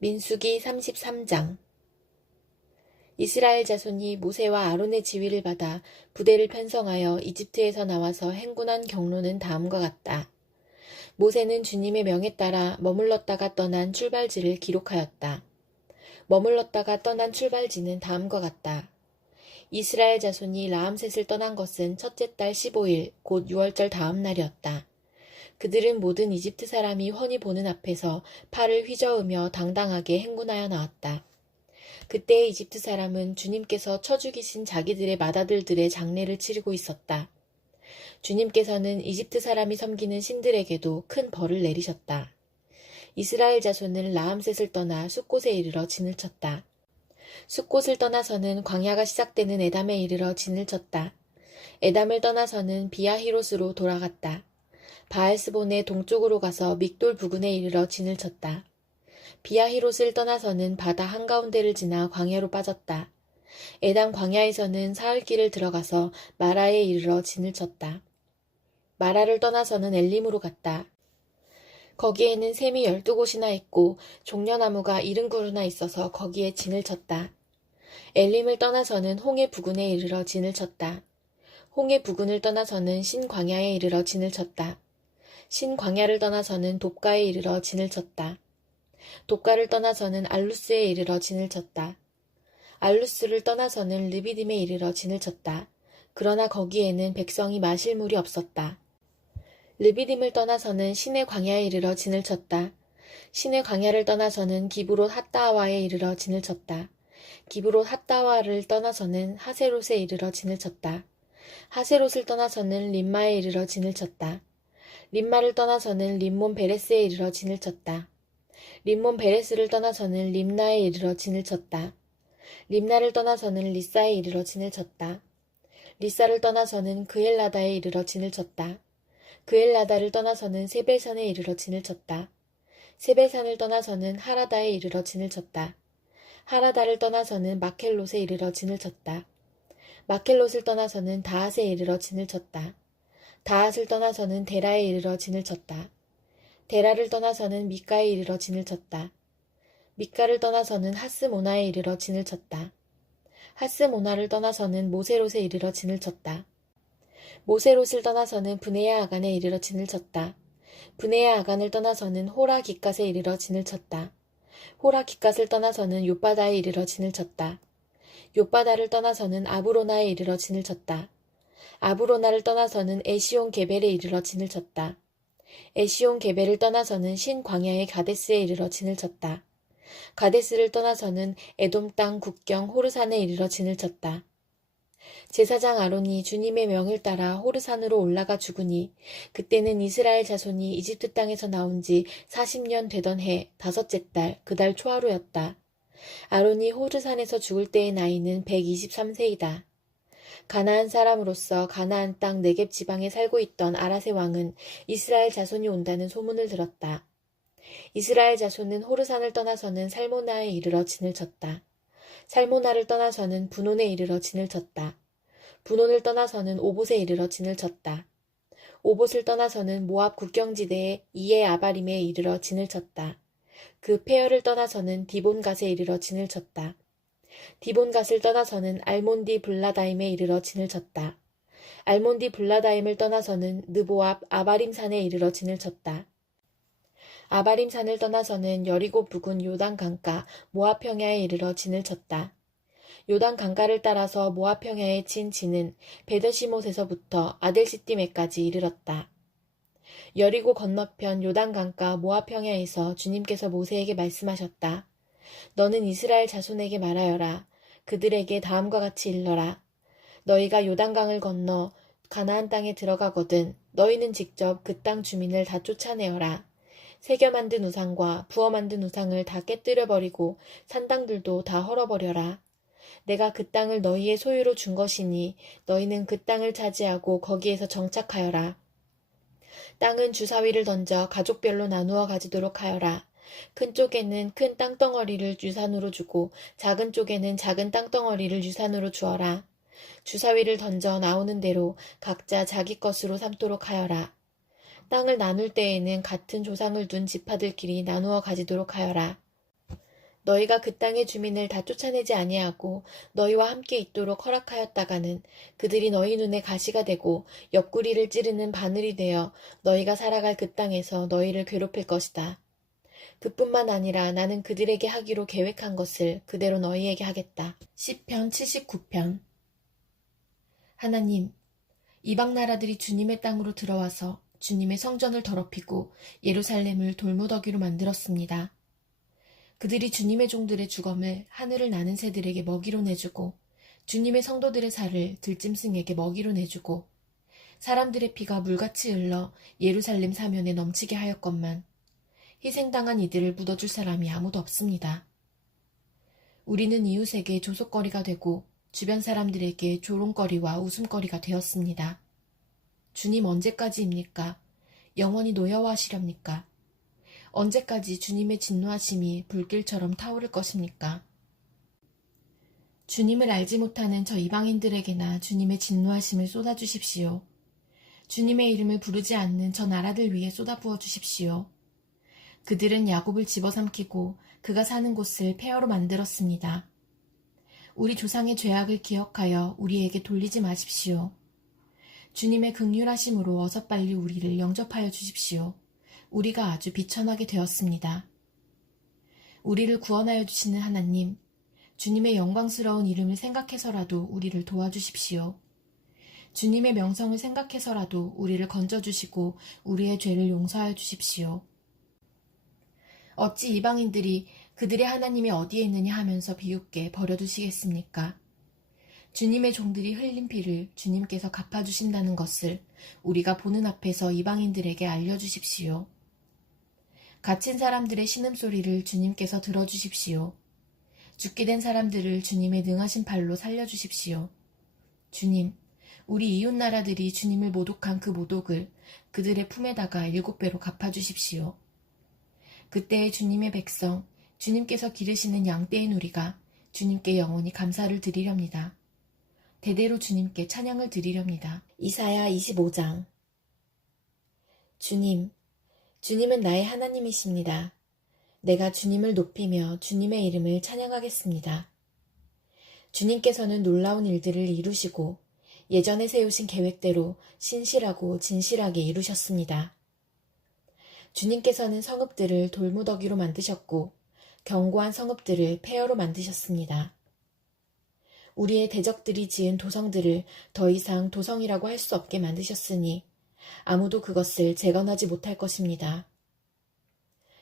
민수기 33장. 이스라엘 자손이 모세와 아론의 지휘를 받아 부대를 편성하여 이집트에서 나와서 행군한 경로는 다음과 같다. 모세는 주님의 명에 따라 머물렀다가 떠난 출발지를 기록하였다. 머물렀다가 떠난 출발지는 다음과 같다. 이스라엘 자손이 라암셋을 떠난 것은 첫째 달 15일 곧 6월절 다음 날이었다. 그들은 모든 이집트 사람이 훤히 보는 앞에서 팔을 휘저으며 당당하게 행군하여 나왔다. 그때 이집트 사람은 주님께서 쳐 죽이신 자기들의 맏아들들의 장례를 치르고 있었다. 주님께서는 이집트 사람이 섬기는 신들에게도 큰 벌을 내리셨다. 이스라엘 자손은 라암셋을 떠나 숫곳에 이르러 진을 쳤다. 숫곳을 떠나서는 광야가 시작되는 에담에 이르러 진을 쳤다. 에담을 떠나서는 비아히롯으로 돌아갔다. 바알스본의 동쪽으로 가서 믹돌 부근에 이르러 진을 쳤다. 비아히롯을 떠나서는 바다 한가운데를 지나 광야로 빠졌다. 에담 광야에서는 사흘길을 들어가서 마라에 이르러 진을 쳤다. 마라를 떠나서는 엘림으로 갔다. 거기에는 샘이 12곳이나 있고 종려나무가 70그루나 있어서 거기에 진을 쳤다. 엘림을 떠나서는 홍해 부근에 이르러 진을 쳤다. 홍해 부근을 떠나서는 신광야에 이르러 진을 쳤다. 신광야를 떠나서는 돕가에 이르러 진을 쳤다. 돕가를 떠나서는 알루스에 이르러 진을 쳤다. 알루스를 떠나서는 르비딤에 이르러 진을 쳤다. 그러나 거기에는 백성이 마실 물이 없었다. 르비딤을 떠나서는 신의 광야에 이르러 진을 쳤다. 신의 광야를 떠나서는 기브롯 핫다와에 이르러 진을 쳤다. 기브롯 핫다와를 떠나서는 하세롯에 이르러 진을 쳤다. 하세롯을 떠나서는 림마에 이르러 진을 쳤다. 림마를 떠나서는 림몬 베레스에 이르러 진을 쳤다. 림몬 베레스를 떠나서는 림나에 이르러 진을 쳤다. 림나를 떠나서는 리사에 이르러 진을 쳤다. 리사를 떠나서는 그엘라다에 이르러 진을 쳤다. 그엘라다를 떠나서는 세벨산에 이르러 진을 쳤다. 세벨산을 떠나서는 하라다에 이르러 진을 쳤다. 하라다를 떠나서는 마켈롯에 이르러 진을 쳤다. 마켈롯을 떠나서는 다핫에 이르러 진을 쳤다. 다핫을 떠나서는 데라에 이르러 진을 쳤다. 데라를 떠나서는 미가에 이르러 진을 쳤다. 미가를 떠나서는 하스모나에 이르러 진을 쳤다. 하스모나를 떠나서는 모세롯에 이르러 진을 쳤다. 모세롯을 떠나서는 브네야 아간에 이르러 진을 쳤다. 브네야 아간을 떠나서는 호라 기갓에 이르러 진을 쳤다. 호라 기갓을 떠나서는 욥바다에 이르러 진을 쳤다. 욥바다를 떠나서는 아브로나에 이르러 진을 쳤다. 아브로나를 떠나서는 에시온 게벨에 이르러 진을 쳤다. 에시온 게벨을 떠나서는 신광야의 가데스에 이르러 진을 쳤다. 가데스를 떠나서는 에돔 땅 국경 호르산에 이르러 진을 쳤다. 제사장 아론이 주님의 명을 따라 호르산으로 올라가 죽으니 그때는 이스라엘 자손이 이집트 땅에서 나온 지 40년 되던 해 다섯째 달 그 달 초하루였다. 아론이 호르산에서 죽을 때의 나이는 123세이다. 가나안 사람으로서 가나안 땅 네겝 지방에 살고 있던 아라세 왕은 이스라엘 자손이 온다는 소문을 들었다. 이스라엘 자손은 호르산을 떠나서는 살모나에 이르러 진을 쳤다. 살모나를 떠나서는 분온에 이르러 진을 쳤다. 분온을 떠나서는 오봇에 이르러 진을 쳤다. 오봇을 떠나서는 모압 국경지대의 이에 아바림에 이르러 진을 쳤다. 그 페어를 떠나서는 디본갓에 이르러 진을 쳤다. 디본갓을 떠나서는 알몬디 블라다임에 이르러 진을 쳤다. 알몬디 블라다임을 떠나서는 느보압 아바림산에 이르러 진을 쳤다. 아바림산을 떠나서는 여리고 부근 요단 강가 모압 평야에 이르러 진을 쳤다. 요단 강가를 따라서 모압 평야에 친 진은 베드시못에서부터 아델시띠메까지 이르렀다. 여리고 건너편 요단 강가 모압 평야에서 주님께서 모세에게 말씀하셨다. 너는 이스라엘 자손에게 말하여라. 그들에게 다음과 같이 일러라. 너희가 요단강을 건너 가나안 땅에 들어가거든 너희는 직접 그 땅 주민을 다 쫓아내어라. 새겨 만든 우상과 부어 만든 우상을 다 깨뜨려 버리고 산당들도 다 헐어버려라. 내가 그 땅을 너희의 소유로 준 것이니 너희는 그 땅을 차지하고 거기에서 정착하여라. 땅은 주사위를 던져 가족별로 나누어 가지도록 하여라. 큰 쪽에는 큰 땅덩어리를 유산으로 주고 작은 쪽에는 작은 땅덩어리를 유산으로 주어라. 주사위를 던져 나오는 대로 각자 자기 것으로 삼도록 하여라. 땅을 나눌 때에는 같은 조상을 둔 지파들끼리 나누어 가지도록 하여라. 너희가 그 땅의 주민을 다 쫓아내지 아니하고 너희와 함께 있도록 허락하였다가는 그들이 너희 눈에 가시가 되고 옆구리를 찌르는 바늘이 되어 너희가 살아갈 그 땅에서 너희를 괴롭힐 것이다. 그뿐만 아니라 나는 그들에게 하기로 계획한 것을 그대로 너희에게 하겠다. 시편 79편. 하나님, 이방 나라들이 주님의 땅으로 들어와서 주님의 성전을 더럽히고 예루살렘을 돌무더기로 만들었습니다. 그들이 주님의 종들의 주검을 하늘을 나는 새들에게 먹이로 내주고 주님의 성도들의 살을 들짐승에게 먹이로 내주고 사람들의 피가 물같이 흘러 예루살렘 사면에 넘치게 하였건만 희생당한 이들을 묻어줄 사람이 아무도 없습니다. 우리는 이웃에게 조속거리가 되고 주변 사람들에게 조롱거리와 웃음거리가 되었습니다. 주님 언제까지입니까? 영원히 노여워하시렵니까? 언제까지 주님의 진노하심이 불길처럼 타오를 것입니까? 주님을 알지 못하는 저 이방인들에게나 주님의 진노하심을 쏟아주십시오. 주님의 이름을 부르지 않는 저 나라들 위에 쏟아부어 주십시오. 그들은 야곱을 집어삼키고 그가 사는 곳을 폐허로 만들었습니다. 우리 조상의 죄악을 기억하여 우리에게 돌리지 마십시오. 주님의 긍휼하심으로 어서 빨리 우리를 영접하여 주십시오. 우리가 아주 비천하게 되었습니다. 우리를 구원하여 주시는 하나님, 주님의 영광스러운 이름을 생각해서라도 우리를 도와주십시오. 주님의 명성을 생각해서라도 우리를 건져주시고 우리의 죄를 용서하여 주십시오. 어찌 이방인들이 그들의 하나님이 어디에 있느냐 하면서 비웃게 버려두시겠습니까? 주님의 종들이 흘린 피를 주님께서 갚아주신다는 것을 우리가 보는 앞에서 이방인들에게 알려주십시오. 갇힌 사람들의 신음소리를 주님께서 들어주십시오. 죽게 된 사람들을 주님의 능하신 팔로 살려주십시오. 주님, 우리 이웃나라들이 주님을 모독한 그 모독을 그들의 품에다가 7배로 갚아주십시오. 그때의 주님의 백성, 주님께서 기르시는 양떼인 우리가 주님께 영원히 감사를 드리렵니다. 대대로 주님께 찬양을 드리렵니다. 이사야 25장. 주님, 주님은 나의 하나님이십니다. 내가 주님을 높이며 주님의 이름을 찬양하겠습니다. 주님께서는 놀라운 일들을 이루시고 예전에 세우신 계획대로 신실하고 진실하게 이루셨습니다. 주님께서는 성읍들을 돌무더기로 만드셨고 견고한 성읍들을 폐허로 만드셨습니다. 우리의 대적들이 지은 도성들을 더 이상 도성이라고 할 수 없게 만드셨으니 아무도 그것을 재건하지 못할 것입니다.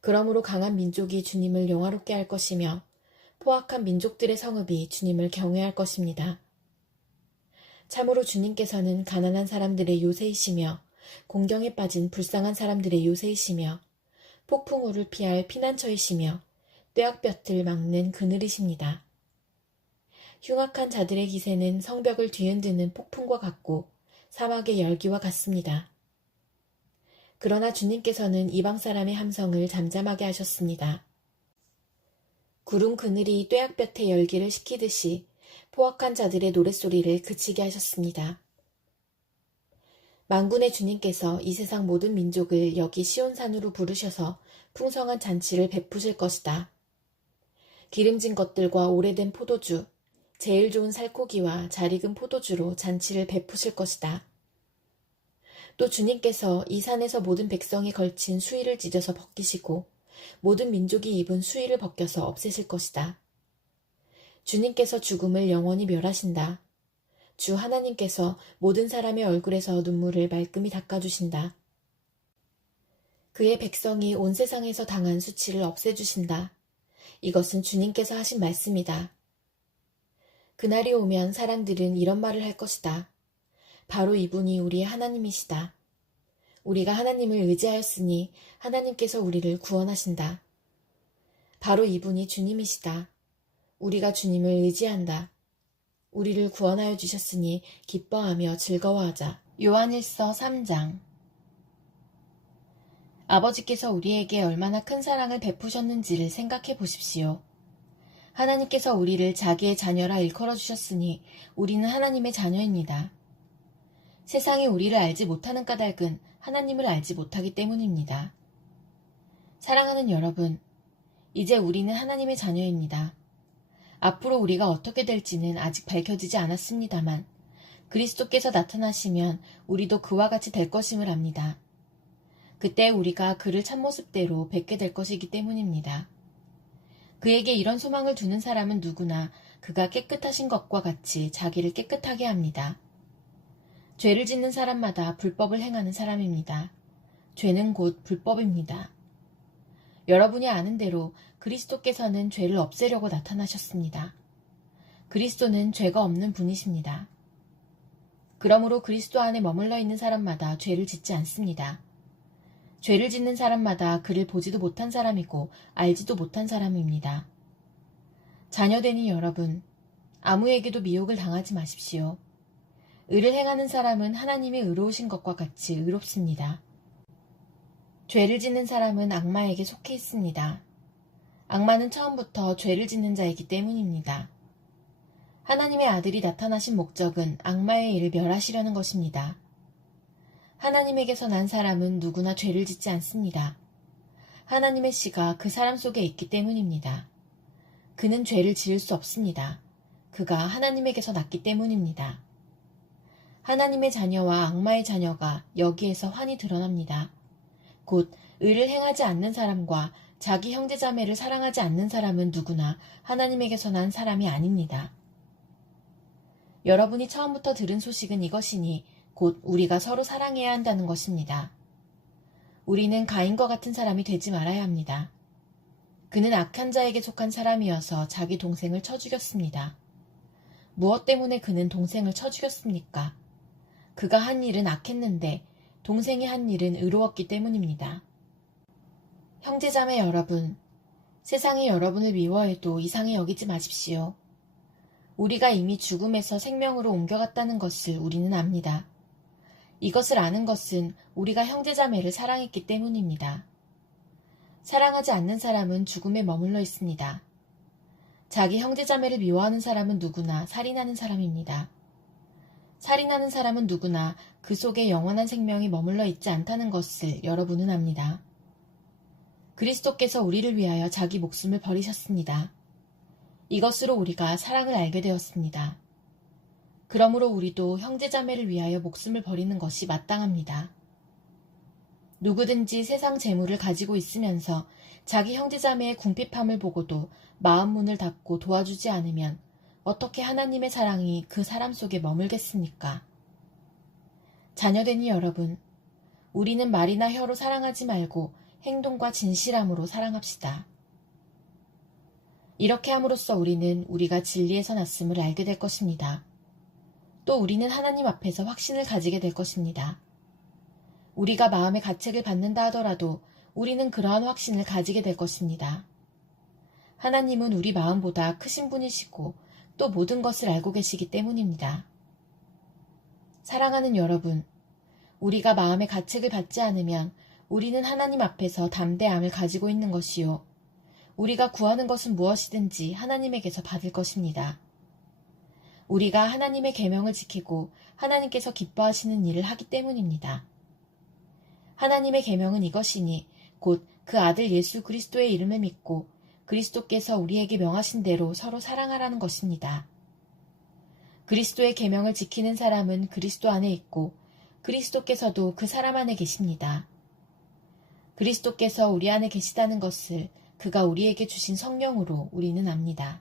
그러므로 강한 민족이 주님을 영화롭게 할 것이며 포악한 민족들의 성읍이 주님을 경외할 것입니다. 참으로 주님께서는 가난한 사람들의 요새이시며 공경에 빠진 불쌍한 사람들의 요새이시며 폭풍우를 피할 피난처이시며 뙤약볕을 막는 그늘이십니다. 흉악한 자들의 기세는 성벽을 뒤흔드는 폭풍과 같고 사막의 열기와 같습니다. 그러나 주님께서는 이방 사람의 함성을 잠잠하게 하셨습니다. 구름 그늘이 뙤약볕의 열기를 식히듯이 포악한 자들의 노랫소리를 그치게 하셨습니다. 만군의 주님께서 이 세상 모든 민족을 여기 시온산으로 부르셔서 풍성한 잔치를 베푸실 것이다. 기름진 것들과 오래된 포도주, 제일 좋은 살코기와 잘 익은 포도주로 잔치를 베푸실 것이다. 또 주님께서 이 산에서 모든 백성이 걸친 수의를 찢어서 벗기시고 모든 민족이 입은 수의를 벗겨서 없애실 것이다. 주님께서 죽음을 영원히 멸하신다. 주 하나님께서 모든 사람의 얼굴에서 눈물을 말끔히 닦아주신다. 그의 백성이 온 세상에서 당한 수치를 없애주신다. 이것은 주님께서 하신 말씀이다. 그날이 오면 사람들은 이런 말을 할 것이다. 바로 이분이 우리의 하나님이시다. 우리가 하나님을 의지하였으니 하나님께서 우리를 구원하신다. 바로 이분이 주님이시다. 우리가 주님을 의지한다. 우리를 구원하여 주셨으니 기뻐하며 즐거워하자. 요한일서 3장. 아버지께서 우리에게 얼마나 큰 사랑을 베푸셨는지를 생각해 보십시오. 하나님께서 우리를 자기의 자녀라 일컬어 주셨으니 우리는 하나님의 자녀입니다. 세상이 우리를 알지 못하는 까닭은 하나님을 알지 못하기 때문입니다. 사랑하는 여러분, 이제 우리는 하나님의 자녀입니다. 앞으로 우리가 어떻게 될지는 아직 밝혀지지 않았습니다만 그리스도께서 나타나시면 우리도 그와 같이 될 것임을 압니다. 그때 우리가 그를 참모습대로 뵙게 될 것이기 때문입니다. 그에게 이런 소망을 두는 사람은 누구나 그가 깨끗하신 것과 같이 자기를 깨끗하게 합니다. 죄를 짓는 사람마다 불법을 행하는 사람입니다. 죄는 곧 불법입니다. 여러분이 아는 대로 그리스도께서는 죄를 없애려고 나타나셨습니다. 그리스도는 죄가 없는 분이십니다. 그러므로 그리스도 안에 머물러 있는 사람마다 죄를 짓지 않습니다. 죄를 짓는 사람마다 그를 보지도 못한 사람이고 알지도 못한 사람입니다. 자녀되니 여러분, 아무에게도 미혹을 당하지 마십시오. 의를 행하는 사람은 하나님이 의로우신 것과 같이 의롭습니다. 죄를 짓는 사람은 악마에게 속해 있습니다. 악마는 처음부터 죄를 짓는 자이기 때문입니다. 하나님의 아들이 나타나신 목적은 악마의 일을 멸하시려는 것입니다. 하나님에게서 난 사람은 누구나 죄를 짓지 않습니다. 하나님의 씨가 그 사람 속에 있기 때문입니다. 그는 죄를 지을 수 없습니다. 그가 하나님에게서 났기 때문입니다. 하나님의 자녀와 악마의 자녀가 여기에서 환히 드러납니다. 곧 의를 행하지 않는 사람과 자기 형제자매를 사랑하지 않는 사람은 누구나 하나님에게서 난 사람이 아닙니다. 여러분이 처음부터 들은 소식은 이것이니 곧 우리가 서로 사랑해야 한다는 것입니다. 우리는 가인과 같은 사람이 되지 말아야 합니다. 그는 악한 자에게 속한 사람이어서 자기 동생을 쳐 죽였습니다. 무엇 때문에 그는 동생을 쳐 죽였습니까? 그가 한 일은 악했는데 동생이 한 일은 의로웠기 때문입니다. 형제자매 여러분, 세상이 여러분을 미워해도 이상히 여기지 마십시오. 우리가 이미 죽음에서 생명으로 옮겨갔다는 것을 우리는 압니다. 이것을 아는 것은 우리가 형제자매를 사랑했기 때문입니다. 사랑하지 않는 사람은 죽음에 머물러 있습니다. 자기 형제자매를 미워하는 사람은 누구나 살인하는 사람입니다. 살인하는 사람은 누구나 그 속에 영원한 생명이 머물러 있지 않다는 것을 여러분은 압니다. 그리스도께서 우리를 위하여 자기 목숨을 버리셨습니다. 이것으로 우리가 사랑을 알게 되었습니다. 그러므로 우리도 형제자매를 위하여 목숨을 버리는 것이 마땅합니다. 누구든지 세상 재물을 가지고 있으면서 자기 형제자매의 궁핍함을 보고도 마음 문을 닫고 도와주지 않으면 어떻게 하나님의 사랑이 그 사람 속에 머물겠습니까? 자녀되니 여러분, 우리는 말이나 혀로 사랑하지 말고 행동과 진실함으로 사랑합시다. 이렇게 함으로써 우리는 우리가 진리에서 났음을 알게 될 것입니다. 또 우리는 하나님 앞에서 확신을 가지게 될 것입니다. 우리가 마음의 가책을 받는다 하더라도 우리는 그러한 확신을 가지게 될 것입니다. 하나님은 우리 마음보다 크신 분이시고 또 모든 것을 알고 계시기 때문입니다. 사랑하는 여러분, 우리가 마음의 가책을 받지 않으면 우리는 하나님 앞에서 담대함을 가지고 있는 것이요. 우리가 구하는 것은 무엇이든지 하나님에게서 받을 것입니다. 우리가 하나님의 계명을 지키고 하나님께서 기뻐하시는 일을 하기 때문입니다. 하나님의 계명은 이것이니 곧 그 아들 예수 그리스도의 이름을 믿고 그리스도께서 우리에게 명하신 대로 서로 사랑하라는 것입니다. 그리스도의 계명을 지키는 사람은 그리스도 안에 있고 그리스도께서도 그 사람 안에 계십니다. 그리스도께서 우리 안에 계시다는 것을 그가 우리에게 주신 성령으로 우리는 압니다.